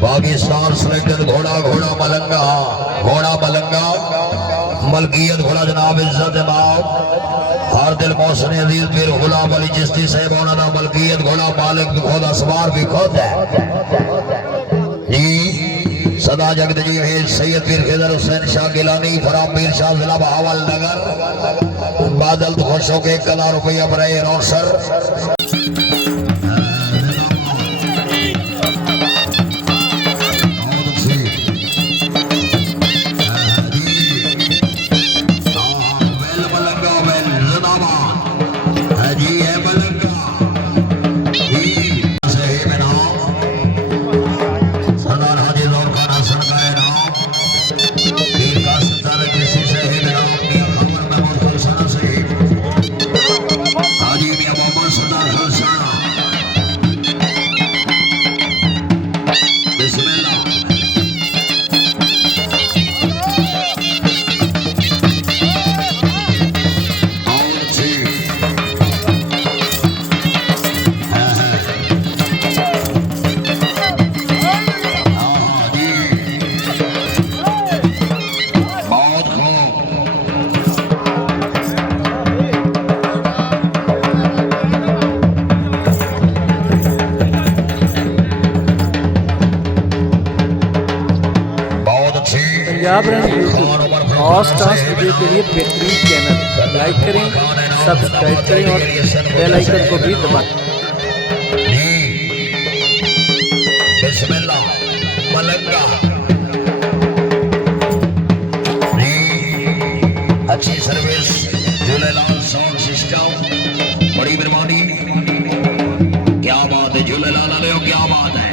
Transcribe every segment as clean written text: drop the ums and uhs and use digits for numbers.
Pakistan selected घोड़ा घोड़ा मलंगा मलकियत घोड़ा जनाब इज्जत इमाम हर दिल मौसम अजीज पीर गुलाम अली चिश्ती साहब होना मलकियत घोड़ा मालिक भी खुद असवार भी खुद है जी सदा जगत जी है सैयद पीर खिदर हुसैन शाह गिलानी फराम पीर शाह जिला बहावल नगर बादल खुशों के 1,000 रुपया बराए रौसर पंजाब रन यूट्यूब और स्टार्स वीडियो के लिए बेहतरीन चैनल लाइक करें, सब्सक्राइब करें और बेल आइकन को भी दबाएं। बिस्मिल्लाह मलंगा अच्छी सर्विस झूलेलाल साउंड सिस्टम बड़ी मेहरबानी क्या बात है झूलेलाल आले क्या बात है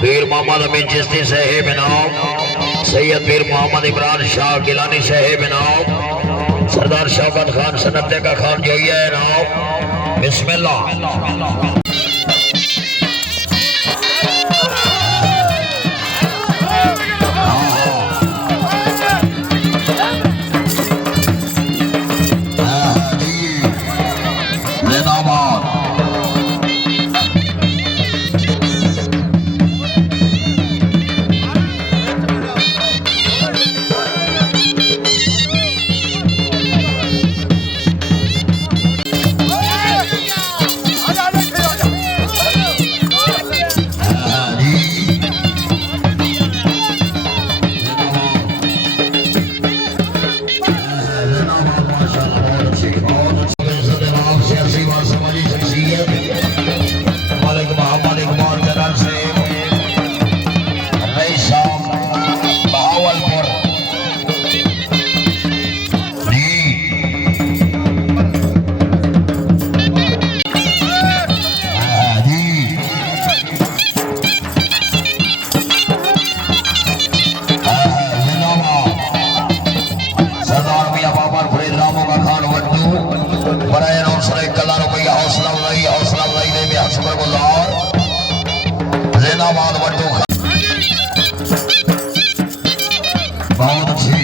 पीर मोहम्मद अमीन चिश्ती साहिब इनाम सैयद पीर मोहम्मद इमरान शाह गिलानी साहिब इनाम सरदार शौकत खान सनत्ते का खान जोइया इनाम बिस्मिल्लाह बहुत अच्छी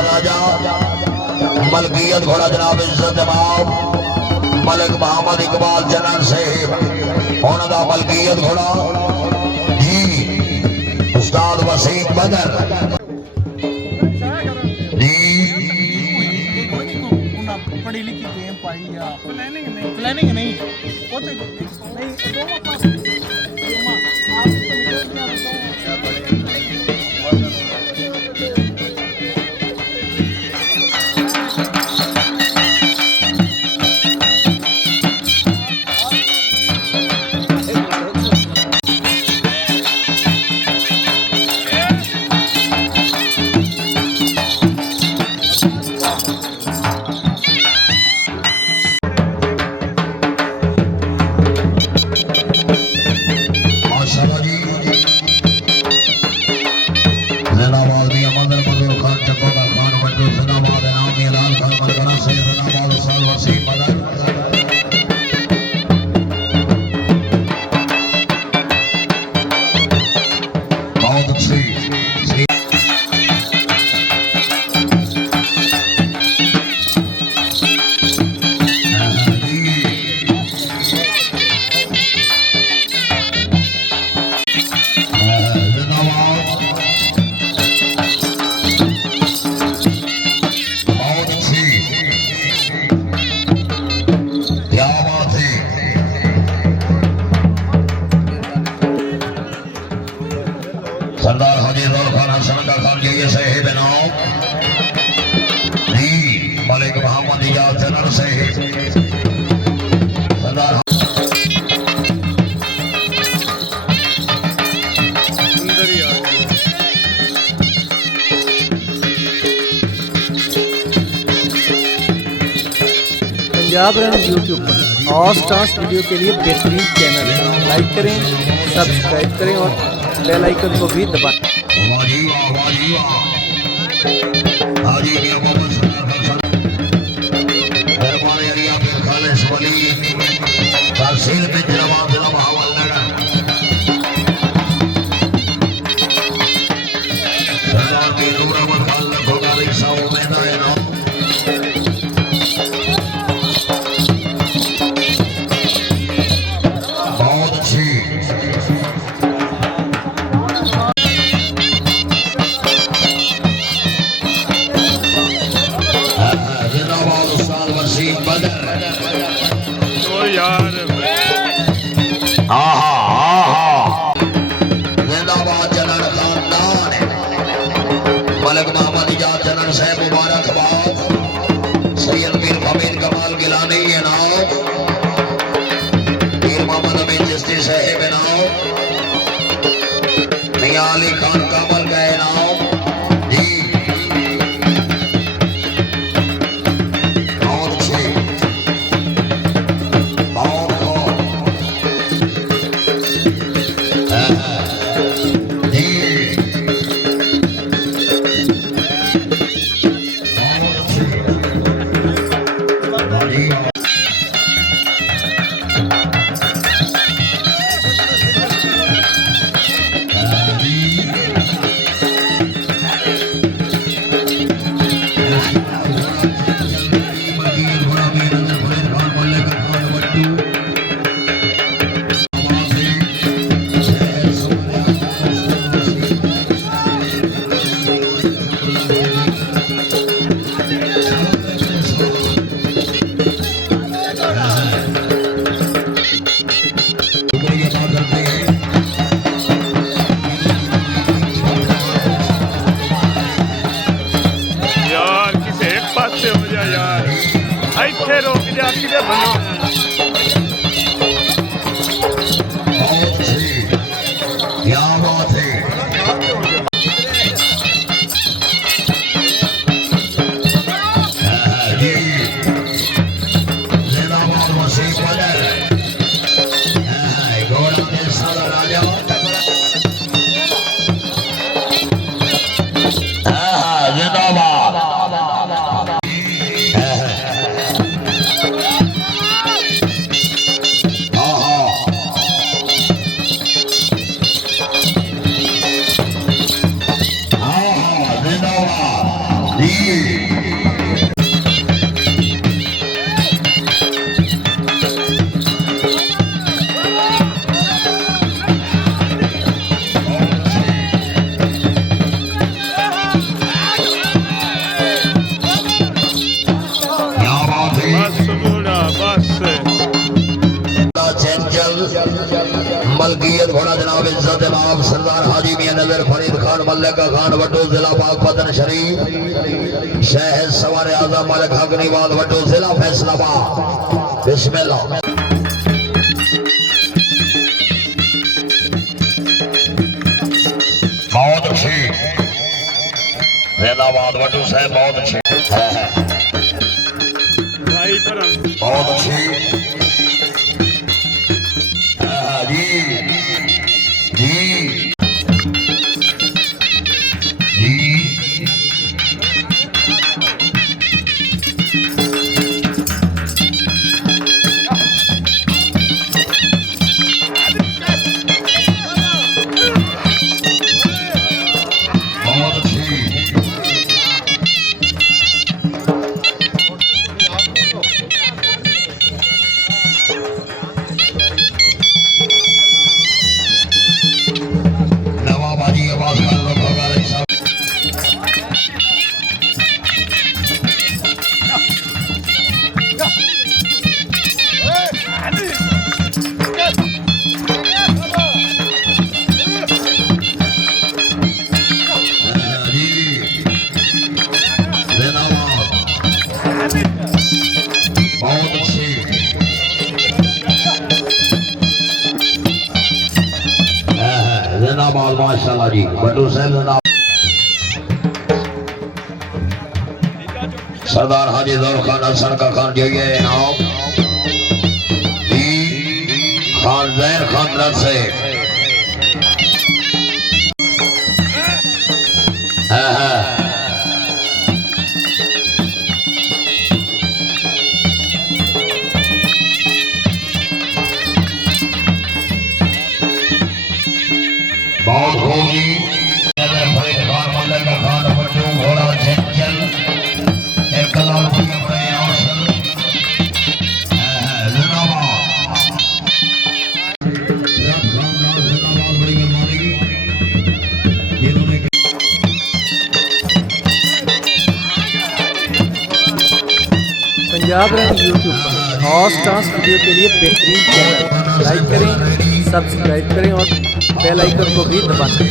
मेरा राजा मलकियत घोड़ा जनाब इज्जत इमाम मलिक मोहम्मद इकबाल जनरल साहब होना मलकियत घोड़ा जी उस्ताद वसीम बदर जी पढ़ी लिखी गेम पाई या प्लानिंग नहीं वो तो नहीं दो पास सरदार हाजी खान हसन खान जी साहेब नाम जी मलिक मोहम्मद इजाज जनरल साहेब सरदार पंजाब रन यूट्यूब पर और स्टार्स वीडियो के लिए बेहतरीन चैनल है। लाइक करें, सब्सक्राइब करें और बेल आइकन को भी दबाएं। बहुत अच्छी जिंदाबाद जनरल खानदान मलिक मोहम्मद इजाज जनरल साहब मुबारकबाद सैयद मीर अमीन कमाल गिलानी है नाम मीर मोहम्मद अमीन चिश्ती साहब है नाम मियां अली खान कामल का है नाम जी बहुत अच्छे मलकियत घोड़ा जनाब इज्जत इमाम सरदार हाजी मियां नजर फरीद खान मल्लिका खान वड्डू जिला पाकपतन शरीफ शहर सवार आजम मलिक हक निवाज वड्डू जिला फैसलाबाद। बिस्मिल्लाह। बहुत अच्छी जिंदाबाद वड्डू साहब, बहुत अच्छी बहुत अच्छी जी जी जी। बहुत अच्छी नवाबाजी आवाज का लोग होगा साहब। बहुत अच्छी जिंदाबाद माशाल्लाह जी बट्टू साहब जिंदाबाद। सरदार हाजी दौर खान हसन का खान जो ये इनाम खान जैन खान रथ से बहुत होगी फरीद खान मल्लिका खान वड्डू घोड़ा चंचल एक कलाल की अपने औसत जिंदाबाद बड़ी गलमानी ये दोनों पंजाब रंग यूट्यूब पर और स्टार्स वीडियो के लिए बेहतरीन चैनल लाइक करें, सब्सक्राइब करें और बेल आइकन को भी दबा दें।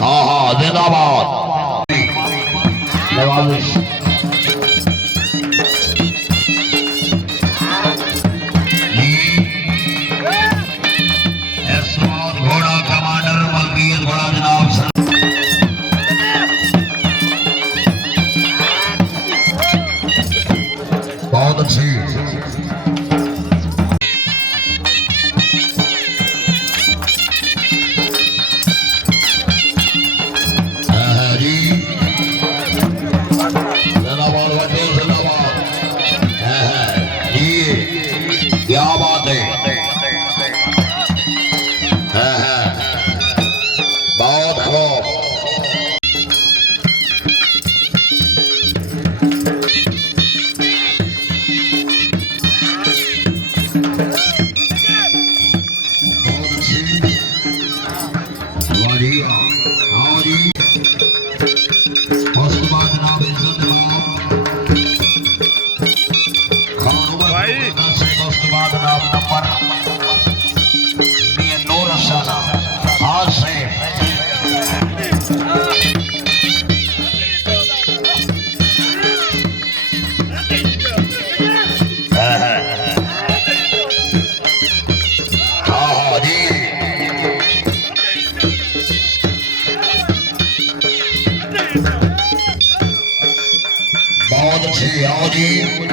हाँ हाँ जिंदाबाद नवाजिश घोड़ा कमांडर मलकियत घोड़ा जनाब बहुत अच्छी क्या बात है बहुत खूब बहुत अच्छी आओ जी।